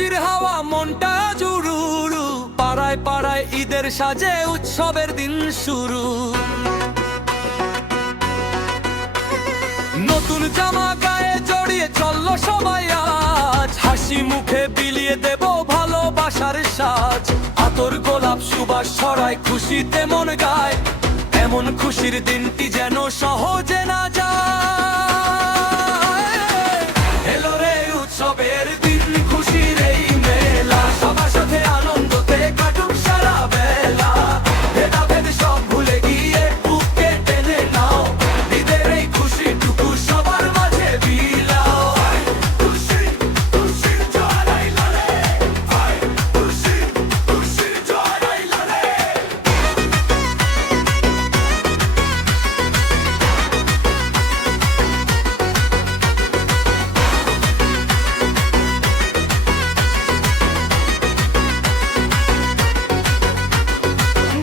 খুশির হাওয়া মনটা জুরুরু, পাড়ায় পাড়ায় ঈদের সাজে উৎসবের দিন শুরু। নতুন জামা গায়ে জড়িয়ে চললো সবাই আজ, হাসি মুখে বিলিয়ে দেব ভালোবাসার সাজ। আতর গোলাপ সুবাস ছড়ায় খুশিতে মন গায়, এমন খুশির দিনটি যেন সহজে না যায়। এলো রে উৎসবের দিন, খুশির এই মেলা, সবার সাথে আনন্দতে কাটুক সারা বেলা। ভেদাভেদ সব ভুলে গিয়ে বুকে টেনে নাও, ঈদের এই খুশিটুকু সবার মাঝে বিলাও। খুশি খুশির জয় আইলো রে, খুশি খুশির জয় আইলো রে।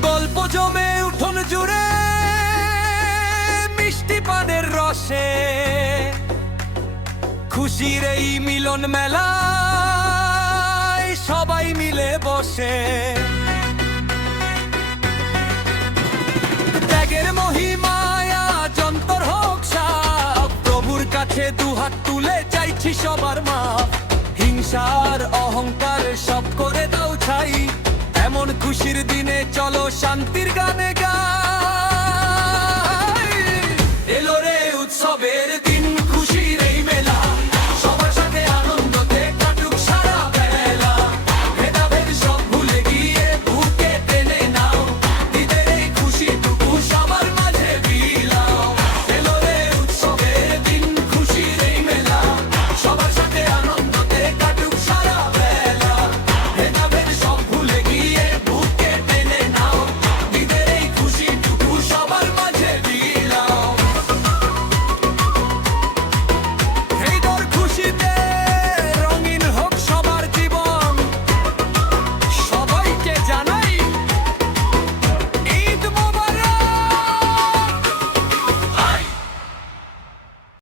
গল্প জমে উঠোন জুড়ে মিষ্টি পানের রসে, খুশির এই মিলন মেলায় সবাই মিলে বসে। ত্যাগের মহিমায় যন্তর হোক সাপ, প্রভুর কাছে দুহাত তুলে চাইছি সবার মাপ। হিংসার অহংকার সব করে দাও ছাই, এমন খুশির দিনে চলো শান্তির গানে গাই। এলো রে উৎসবে